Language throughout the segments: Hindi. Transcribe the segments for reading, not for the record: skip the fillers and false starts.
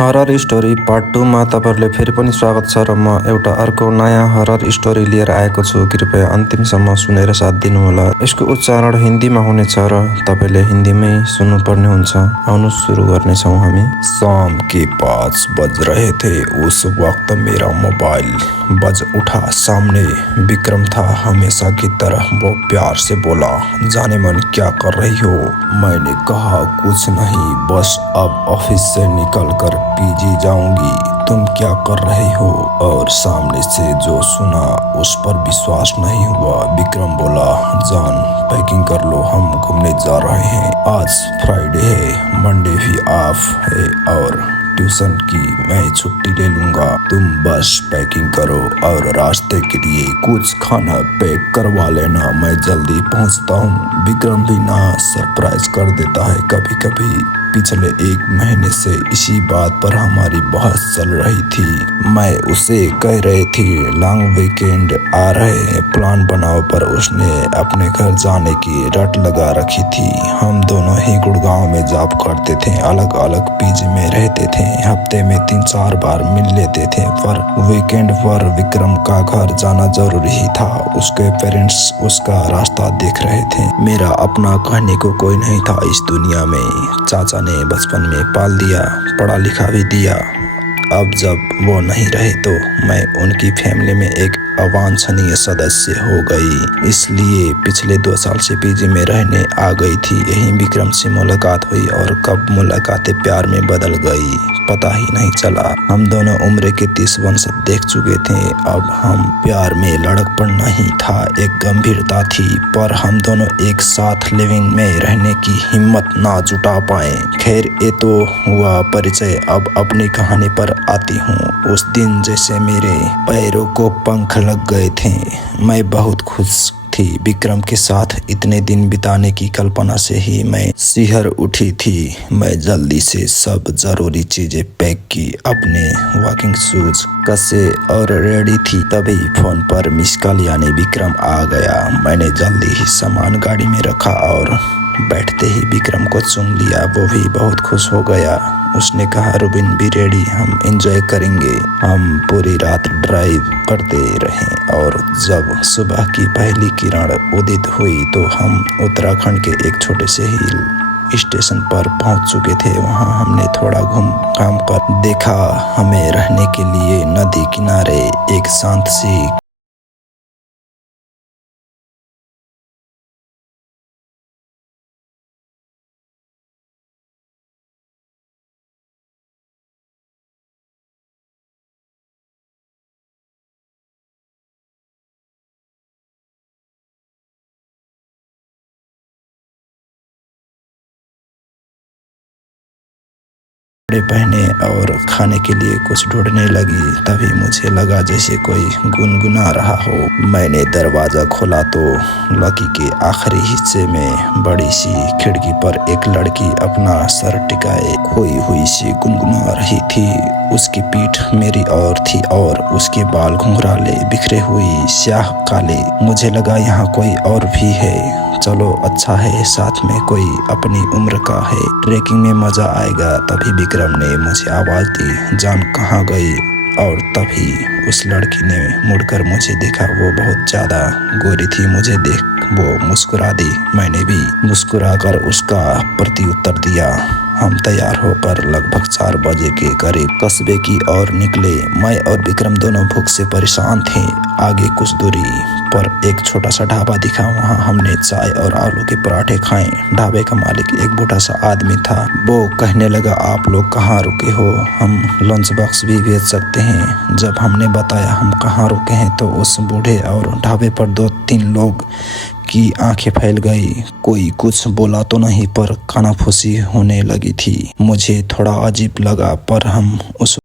हरर स्टोरी पार्ट 2 मा तपाईँहरूले फेरि पनि स्वागत छ र म एउटा अर्को नयाँ हरर स्टोरी लिएर आएको छु। कृपया अन्तिमसम्म सुनेर साथ दिनुहोला। यसको उच्चारण हिन्दीमा हुनेछ र तपाईँले हिन्दीमै सुन्नुपर्ने हुन्छ। आउनु सुरु गर्नेछौँ हामी। शाम के 5 बज रहे थे। उस वक्त मेरा मोबाइल बज उठा। सामने विक्रम था। हमेशा की तरह वो प्यार से बोला, जाने मन क्या कर रही हो? मैंने कहा कुछ नहीं, बस अब ऑफिस से निकल कर पीजी जाऊंगी। तुम क्या कर रही हो? और सामने से जो सुना उस पर विश्वास नहीं हुआ। विक्रम बोला, जान पैकिंग कर लो, हम घूमने जा रहे हैं। आज फ्राइडे है, मंडे भी ऑफ है और ट्यूशन की मैं छुट्टी ले लूंगा। तुम बस पैकिंग करो और रास्ते के लिए कुछ खाना पैक करवा लेना, मैं जल्दी पहुंचता हूँ। विक्रम भी ना सरप्राइज कर देता है कभी कभी। पिछले 1 महीने से इसी बात पर हमारी बहस चल रही थी। मैं उसे कह रही थी लॉन्ग वीकेंड आ रहे हैं, प्लान बनाओ, पर उसने अपने घर जाने की रट लगा रखी थी। हम दोनों ही गुड़गांव में जॉब करते थे, अलग अलग पीजी में रहते थे, हफ्ते में 3-4 बार मिल लेते थे, पर वीकेंड पर विक्रम का घर जाना जरूरी ही था। उसके पेरेंट्स उसका रास्ता देख रहे थे। मेरा अपना कहने को कोई नहीं था इस दुनिया में। चाचा ने बचपन में पाल दिया, पढ़ा लिखा भी दिया। अब जब वो नहीं रहे तो मैं उनकी फैमिली में एक अवांछनीय सदस्य हो गई। इसलिए पिछले 2 साल से पीजी में रहने आ गई थी। यही विक्रम से मुलाकात हुई और कब मुलाकातें प्यार में बदल गई पता ही नहीं चला। हम दोनों उम्र के 30 वर्ष देख चुके थे। अब हम प्यार में लड़कपन नहीं था, एक गंभीरता थी, पर हम दोनों एक साथ लिविंग में रहने की हिम्मत ना जुटा पाए। खैर, ये तो हुआ परिचय। अब अपनी कहानी पर आती हूँ। उस दिन जैसे मेरे पैरों को पंख लग गए थे। मैं बहुत खुश थी। विक्रम के साथ इतने दिन बिताने की कल्पना से ही मैं सिहर उठी थी। मैं जल्दी से सब जरूरी चीजें पैक की, अपने वॉकिंग शूज कसे और रेडी थी। तभी फोन पर मिस कॉल यानी विक्रम आ गया। मैंने जल्दी ही सामान गाड़ी में रखा और बैठते ही विक्रम को चूम लिया। वो भी बहुत खुश हो गया। उसने कहा, रुबिन भी रेडी, हम एंजॉय करेंगे। हम पूरी रात ड्राइव करते रहे और जब सुबह की पहली किरण उदित हुई तो हम उत्तराखंड के एक छोटे से हिल स्टेशन पर पहुंच चुके थे। वहां हमने थोड़ा घूम घाम कर देखा। हमें रहने के लिए नदी किनारे एक शांत सी कपड़े पहने और खाने के लिए कुछ ढूंढने लगी। तभी मुझे लगा जैसे कोई गुनगुना रहा हो। मैंने दरवाजा खोला तो लकी के आखिरी हिस्से में बड़ी सी खिड़की पर एक लड़की अपना सर टिकाए खोई हुई सी गुनगुना रही थी। उसकी पीठ मेरी ओर थी और उसके बाल घुंघराले, बिखरे हुई स्याह काले। मुझे लगा यहाँ कोई और भी है। चलो अच्छा है, साथ में कोई अपनी उम्र का है, ट्रेकिंग में मजा आएगा। तभी विक्रम ने मुझे आवाज दी, जान कहाँ गई? और तभी उस लड़की ने मुड़कर मुझे देखा। वो बहुत ज्यादा गोरी थी। मुझे देख वो मुस्कुरा दी। मैंने भी मुस्कुराकर उसका प्रत्युत्तर दिया। हम तैयार होकर लगभग 4 बजे के करीब कस्बे की ओर निकले। मैं और विक्रम दोनों भूख से परेशान थे। आगे कुछ दूरी पर एक छोटा सा ढाबा दिखा। वहाँ हमने चाय और आलू के पराठे खाए। ढाबे का मालिक एक बूढ़ा सा आदमी था। वो कहने लगा, आप लोग कहाँ रुके हो? हम लंच बॉक्स भी भेज सकते हैं। जब हमने बताया हम कहाँ रुके हैं तो उस बूढ़े और ढाबे पर 2-3 लोग की आंखें फैल गई। कोई कुछ बोला तो नहीं, पर कानाफूसी होने लगी थी। मुझे थोड़ा अजीब लगा, पर हम उस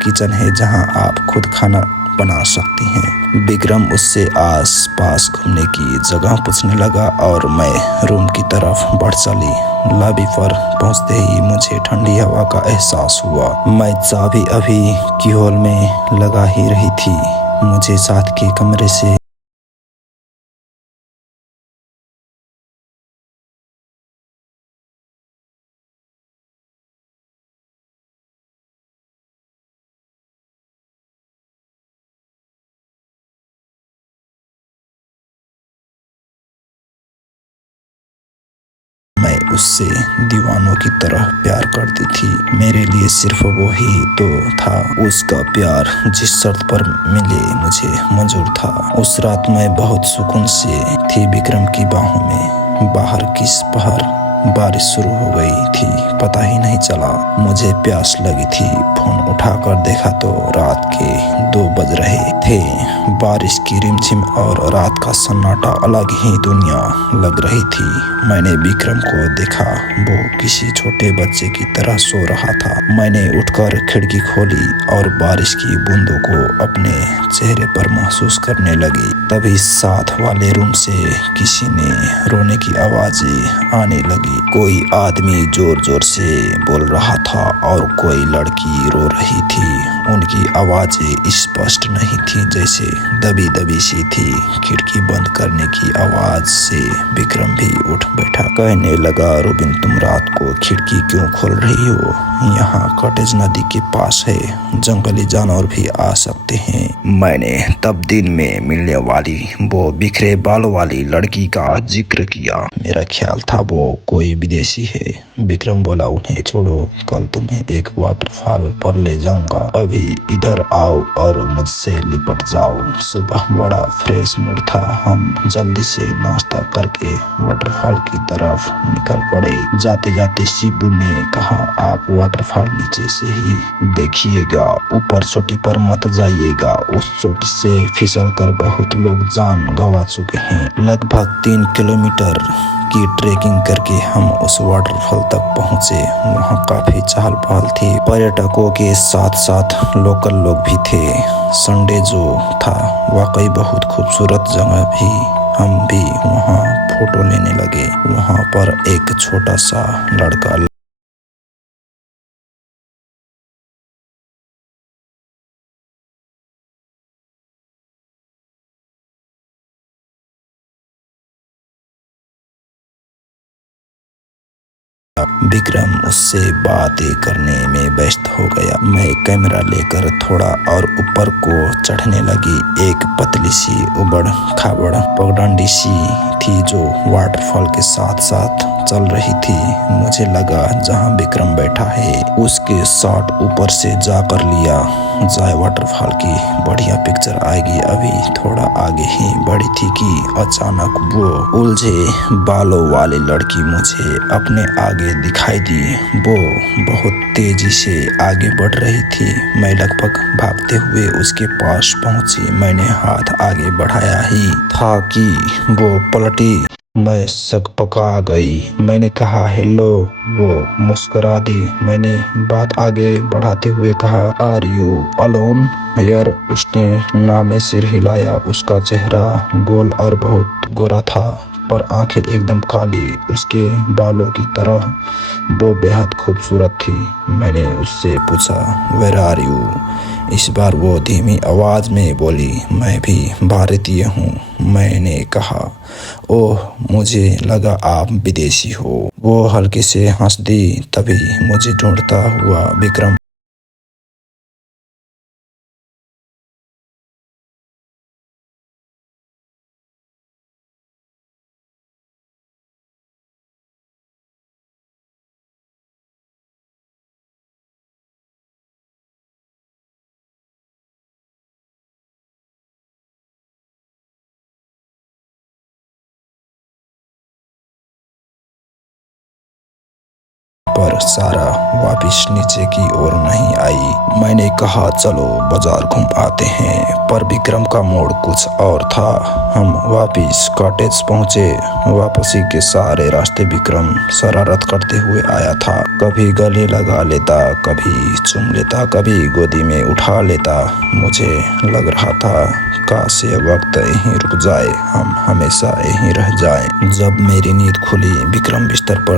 किचन है जहां आप खुद खाना बना सकती हैं। विक्रम उससे आस पास घूमने की जगह पूछने लगा और मैं रूम की तरफ बढ़ चली। लॉबी पर पहुंचते ही मुझे ठंडी हवा का एहसास हुआ। मैं चाबी अभी कीहोल में लगा ही रही थी। मुझे साथ के कमरे से मैं उससे दीवानों की तरह प्यार करती थी। मेरे लिए सिर्फ वो ही तो था। उसका प्यार जिस शर्त पर मिले मुझे मंजूर था। उस रात मैं बहुत सुकून से थी विक्रम की बाहों में। बाहर किस पहर बारिश शुरू हो गई थी, पता ही नहीं चला। मुझे प्यास लगी थी। फोन उठाकर देखा तो रात के 2 बज रहे थे। बारिश की रिमझिम और रात का सन्नाटा अलग ही दुनिया लग रही थी। मैंने विक्रम को देखा। वो किसी छोटे बच्चे की तरह सो रहा था। मैंने उठकर खिड़की खोली और बारिश की बूंदों को अपने चेहरे पर महसूस करने लगी। तभी साथ वाले रूम से किसी ने रोने की आवाजें आने लगी। कोई आदमी जोर जोर से बोल रहा था और कोई लड़की रो रही थी। उनकी आवाजें स्पष्ट नहीं थी, जैसे दबी दबी सी थी। खिड़की बंद करने की आवाज से विक्रम भी उठ बैठा। कहने लगा, रोबिन तुम रात को खिड़की क्यों खोल रही हो? यहाँ कॉटेज नदी के पास है, जंगली जानवर भी आ सकते हैं। मैंने तब दिन में मिलने वाली वो बिखरे बालों वाली लड़की का जिक्र किया। मेरा ख्याल था वो कोई विदेशी है। विक्रम बोला, उन्हें छोड़ो, कल तुम्हें एक वाटरफॉल पर ले जाऊंगा। अभी इधर आओ और मुझसे लिपट जाओ। सुबह बड़ा फ्रेश मूड था। हम जल्दी से नाश्ता करके वाटरफॉल की तरफ निकल पड़े। जाते जाते शिबू ने कहा, आप वाटरफॉल नीचे से ही देखिएगा, ऊपर चोटी पर मत जाइएगा। उस चोटी से फिसल कर बहुत लोग जान गंवा चुके हैं। लगभग 3 किलोमीटर की ट्रेकिंग करके हम उस वाटरफॉल तक पहुंचे। वहां काफी चहल पहल थी। पर्यटकों के साथ साथ लोकल लोग भी थे। संडे जो था वाकई बहुत खूबसूरत जगह भी। हम भी वहां फोटो लेने लगे। वहां पर एक छोटा सा लड़का विक्रम उससे बातें करने में व्यस्त हो गया। मैं कैमरा लेकर थोड़ा और ऊपर को चढ़ने लगी। एक पतली सी उबड़ खाबड़ पगडंडी सी थी जो वाटरफॉल के साथ साथ चल रही थी। मुझे लगा जहां विक्रम बैठा है उसके शॉट ऊपर से जाकर लिया जाए, वाटरफॉल की बढ़िया पिक्चर आएगी। अभी थोड़ा आगे ही बढ़ी थी कि अचानक वो उलझे बालों वाली लड़की मुझे अपने आगे दिखाई दी। वो बहुत तेजी से आगे बढ़ रही थी। मैं लगभग भागते हुए उसके पास पहुंची। मैंने हाथ आगे बढ़ाया ही था कि वो पलटी। मैं सकपका गई। मैंने कहा, हेलो। वो मुस्कुरा दी। मैंने बात आगे बढ़ाते हुए कहा, आर यू अलोन हियर? उसने ना में सिर हिलाया। उसका चेहरा गोल और बहुत गोरा था, पर आंखें एकदम काली, उसके बालों की तरह। वो बेहद खूबसूरत थी। मैंने उससे पूछा, वेयर आर यू? इस बार वो धीमी आवाज में बोली, मैं भी भारतीय हूँ। मैंने कहा, ओह, मुझे लगा आप विदेशी हो। वो हल्के से हंस दी। तभी मुझे ढूंढता हुआ विक्रम पर सारा वापिस नीचे की ओर नहीं आई। मैंने कहा चलो बाजार घूम आते हैं, पर विक्रम का मूड कुछ और था। हम वापिस कॉटेज पहुंचे। वापसी के सारे रास्ते विक्रम शरारत करते हुए आया था। कभी गले लगा लेता, कभी चूम लेता, कभी गोदी में उठा लेता। मुझे लग रहा था काश ये वक्त यहीं रुक जाए, हम हमेशा यहीं रह जाएं। जब मेरी नींद खुली, विक्रम बिस्तर पर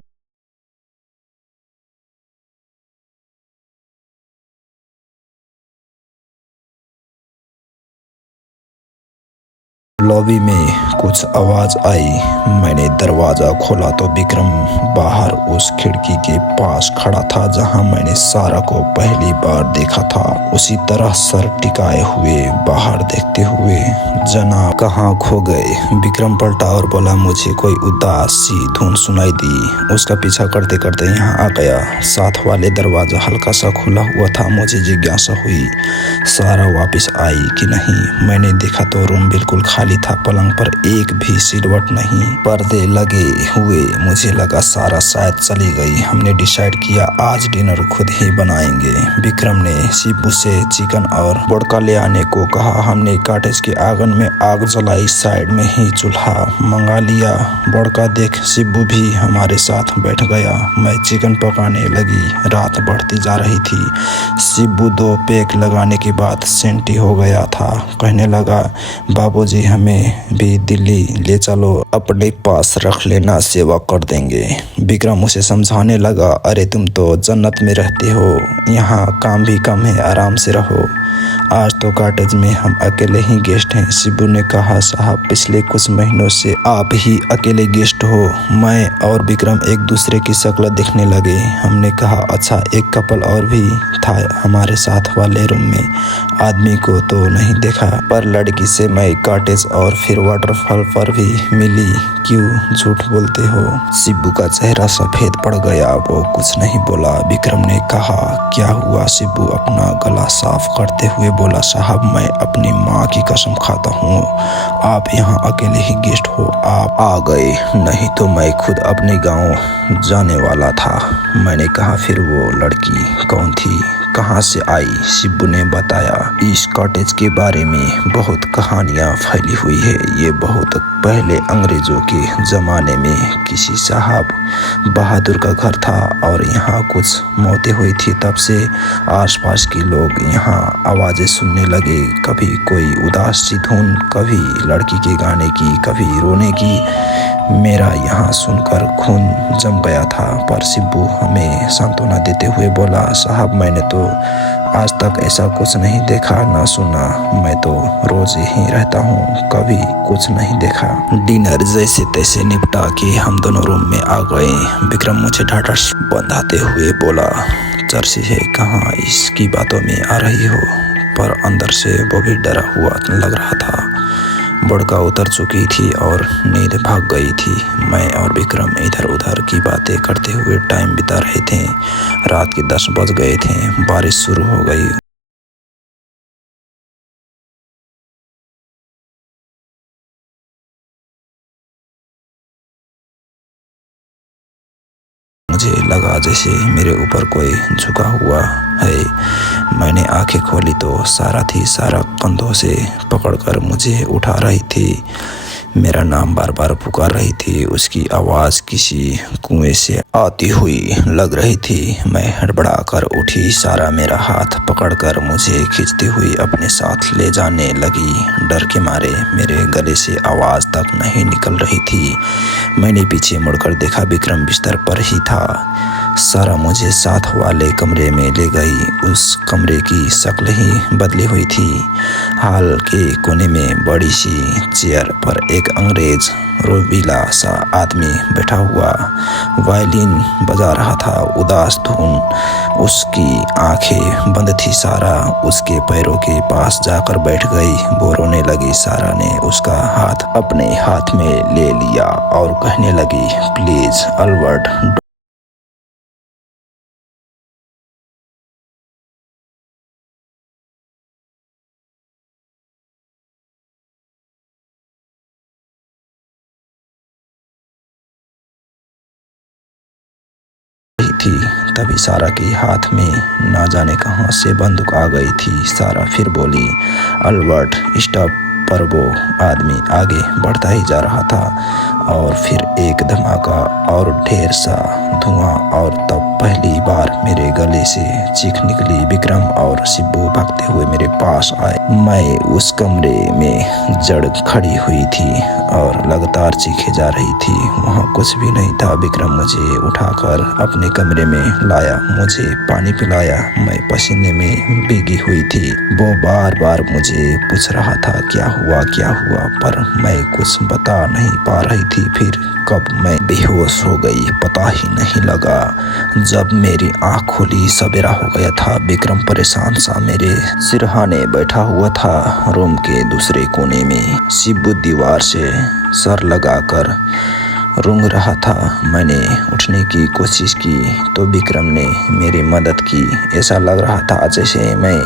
लॉबी में कुछ आवाज आई। मैंने दरवाजा खोला तो विक्रम बाहर उस खिड़की के पास खड़ा था जहां मैंने सारा को पहली बार देखा था। उसी तरह सर टिकाए हुए बाहर देखते हुए, जनाब कहाँ खो गए? विक्रम पलटा और बोला, मुझे कोई उदास सी धुन सुनाई दी। उसका पीछा करते करते यहाँ आ गया। साथ वाले दरवाजा हल्का सा खुला हुआ था। मुझे जिज्ञासा हुई सारा वापस आई कि नहीं। मैंने देखा तो रूम बिल्कुल खाली था। पलंग पर एक भी सिलवट नहीं, पर्दे लगे हुए। मुझे लगा सारा शायद चली गई। हमने डिसाइड किया आज डिनर खुद ही बनाएंगे। विक्रम ने शिबू से चिकन और बोड़का ले आने को कहा। हमने कॉटेज के आंगन में आग जलाई, साइड में ही चूल्हा मंगा लिया। बोड़का देख शिबू भी हमारे साथ बैठ गया। मैं चिकन पकाने लगी। रात बढ़ती जा रही थी। शिबू 2 पैक लगाने के बाद सेंटी हो गया था। कहने लगा, बाबूजी हमें भी दिल्ली ले चलो, अपने पास रख लेना, सेवा कर देंगे। विक्रम उसे समझाने लगा, अरे तुम तो जन्नत में रहते हो, यहाँ काम भी कम है, आराम से रहो। आज तो कॉटेज में हम अकेले ही गेस्ट हैं। शिबू ने कहा, साहब पिछले कुछ महीनों से आप ही अकेले गेस्ट हो। मैं और विक्रम एक दूसरे की शक्ल देखने लगे। हमने कहा अच्छा एक कपल और भी था हमारे साथ वाले रूम में। आदमी को तो नहीं देखा, पर लड़की से मैं कॉटेज और फिर वाटरफॉल पर भी मिली। क्यों झूठ बोलते हो? शिबू का चेहरा सफेद पड़ गया। वो कुछ नहीं बोला। विक्रम ने कहा, क्या हुआ? शिबू अपना गला साफ करते हुए बोला, साहब मैं अपनी माँ की कसम खाता हूँ आप यहाँ अकेले ही गेस्ट हो। आप आ गए, नहीं तो मैं खुद अपने गांव जाने वाला था। मैंने कहा, फिर वो लड़की कौन थी, कहाँ से आई? शिबू ने बताया, इस कॉटेज के बारे में बहुत कहानियाँ फैली हुई है। ये बहुत पहले अंग्रेजों के ज़माने में किसी साहब बहादुर का घर था और यहाँ कुछ मौतें हुई थी। तब से आसपास के लोग यहाँ आवाज़ें सुनने लगे। कभी कोई उदास सी धुन, कभी लड़की के गाने की, कभी रोने की। मेरा यहाँ सुनकर खून जम गया था। पर शिबू हमें सांत्वना देते हुए बोला, साहब मैंने तो आज तक ऐसा कुछ नहीं देखा ना सुना। मैं तो रोज यहीं रहता हूँ, कभी कुछ नहीं देखा। डिनर जैसे तैसे निपटा के हम दोनों रूम में आ गए। विक्रम मुझे ढाढ़स बंधाते हुए बोला, चर्ची है कहाँ इसकी बातों में आ रही हो? पर अंदर से वो भी डरा हुआ लग रहा था। बड़का उतर चुकी थी और नींद भाग गई थी। मैं और विक्रम इधर उधर की बातें करते हुए टाइम बिता रहे थे। रात के 10 बज गए थे। बारिश शुरू हो गई। मुझे लगा जैसे मेरे ऊपर कोई झुका हुआ है। मैंने आंखें खोली तो सारा थी। सारा कंधों से पकड़कर मुझे उठा रही थी। मेरा नाम बार बार पुकार रही थी। उसकी आवाज़ किसी कुएं से आती हुई लग रही थी। मैं हड़बड़ा कर उठी। सारा मेरा हाथ पकड़कर मुझे खींचती हुई अपने साथ ले जाने लगी। डर के मारे मेरे गले से आवाज़ तक नहीं निकल रही थी। मैंने पीछे मुड़कर देखा, विक्रम बिस्तर पर ही था। सारा मुझे साथ वाले कमरे में ले गई। उस कमरे की शक्ल ही बदली हुई थी। हॉल के कोने में बड़ी सी चेयर पर एक अंग्रेज रोबीला सा आदमी बैठा हुआ वायलिन बजा रहा था। उदास धुन, उसकी आंखें बंद थी। सारा उसके पैरों के पास जाकर बैठ गई। वो रोने लगी। सारा ने उसका हाथ अपने हाथ में ले लिया और कहने लगी, प्लीज अल्बर्ट। थी। तभी सारा के हाथ में ना जाने कहां से बंदूक आ गई थी। सारा फिर बोली, अल्बर्ट स्टॉप। पर वो आदमी आगे बढ़ता ही जा रहा था और फिर एक धमाका और ढेर सा धुआं, और तब पहली बार मेरे गले से चीख निकली। विक्रम और शिब्बू भागते हुए मेरे पास आए। मैं उस कमरे में जड़ खड़ी हुई थी और लगातार चीखे जा रही थी। वहाँ कुछ भी नहीं था। विक्रम मुझे उठाकर अपने कमरे में लाया, मुझे पानी पिलाया। मैं पसीने में भीगी हुई थी। वो बार बार मुझे पूछ रहा था क्या हुआ, पर मैं कुछ बता नहीं पा रही थी। फिर कब मैं बेहोश हो गई पता ही नहीं लगा। जब मेरी आँख खुली सवेरा हो गया था। विक्रम परेशान सा मेरे सिरहाने बैठा हुआ था रूम के दूसरे कोने में। शिब्बू दीवार से सर लगाकर रूंग रहा था। मैंने उठने की कोशिश की तो विक्रम ने मेरी मदद की। ऐसा लग रहा था जैसे मैं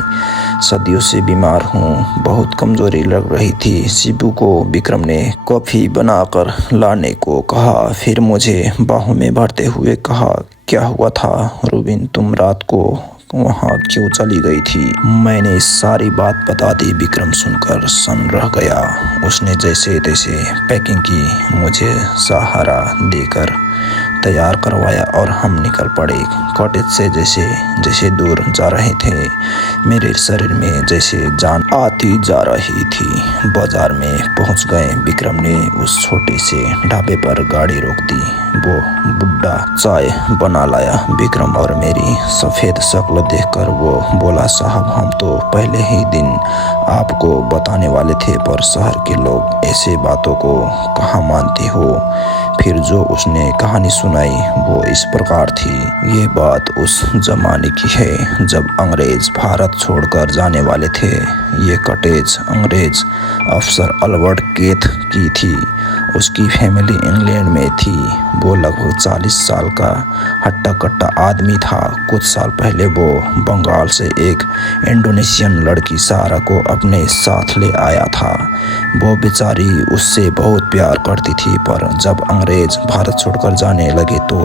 सदियों से बीमार हूँ। बहुत कमजोरी लग रही थी। शिब्बू को विक्रम ने कॉफी बनाकर लाने को कहा। फिर मुझे बाहों में भरते हुए कहा, क्या हुआ था रूबिन, तुम रात को वहाँ क्यों चली गई थी? मैंने सारी बात बता दी। विक्रम सुनकर सन्न रह गया। उसने जैसे तैसे पैकिंग की, मुझे सहारा देकर तैयार करवाया और हम निकल पड़े। कॉटेज से जैसे जैसे दूर जा रहे थे मेरे शरीर में जैसे जान आती जा रही थी। बाजार में पहुंच गए। विक्रम ने उस छोटे से ढाबे पर गाड़ी रोक दी। वो बुड्ढा चाय बना लाया। विक्रम और मेरी सफ़ेद शक्ल देखकर वो बोला, साहब हम तो पहले ही दिन आपको बताने वाले थे, पर शहर के लोग ऐसे बातों को कहाँ मानते हो। फिर जो उसने कहानी सुनाई वो इस प्रकार थी। ये बात उस जमाने की है जब अंग्रेज भारत छोड़कर जाने वाले थे। ये कॉटेज अंग्रेज अफसर अल्बर्ट केथ की थी। उसकी फैमिली इंग्लैंड में थी। वो लगभग 40 साल का हट्टा कट्टा आदमी था। कुछ साल पहले वो बंगाल से एक इंडोनेशियन लड़की सारा को अपने साथ ले आया था। वो बेचारी उससे बहुत प्यार करती थी, पर जब अंग्रेज भारत छोड़कर जाने लगे तो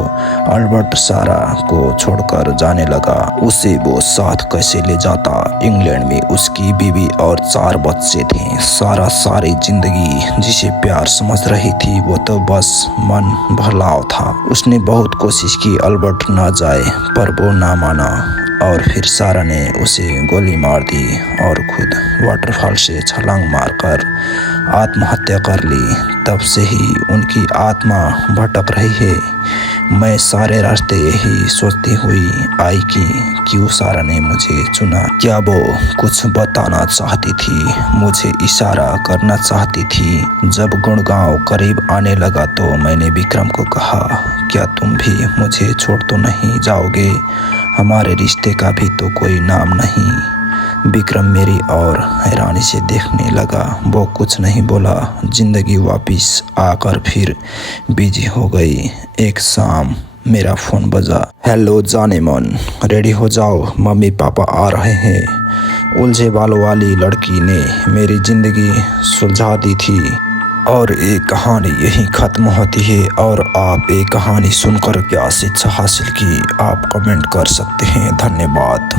अल्बर्ट सारा को छोड़कर जाने लगा। उसे वो साथ कैसे ले जाता? इंग्लैंड में उसकी बीवी और 4 बच्चे थे। सारा सारी जिंदगी जिसे प्यार समझ रही थी वो तो बस मन बहलाव था। उसने बहुत कोशिश की अल्बर्ट ना जाए, पर वो ना माना और फिर सारा ने उसे गोली मार दी और खुद वाटरफॉल से छलांग मारकर आत्महत्या कर ली। तब से ही उनकी आत्मा भटक रही है। मैं सारे रास्ते यही सोचती हुई आई कि क्यों सारा ने मुझे चुना। क्या वो कुछ बताना चाहती थी, मुझे इशारा करना चाहती थी। जब गुड़गांव करीब आने लगा तो मैंने विक्रम को कहा, क्या तुम भी मुझे छोड़ तो नहीं जाओगे? हमारे रिश्ते का भी तो कोई नाम नहीं। विक्रम मेरी और हैरानी से देखने लगा। वो कुछ नहीं बोला। जिंदगी वापस आकर फिर बिजी हो गई। एक शाम मेरा फ़ोन बजा। हेलो जाने मन, रेडी हो जाओ, मम्मी पापा आ रहे हैं। उलझे बालों वाली लड़की ने मेरी ज़िंदगी सुलझा दी थी और एक कहानी यहीं ख़त्म होती है। और आप एक कहानी सुनकर क्या शिक्षा हासिल की, आप कमेंट कर सकते हैं। धन्यवाद।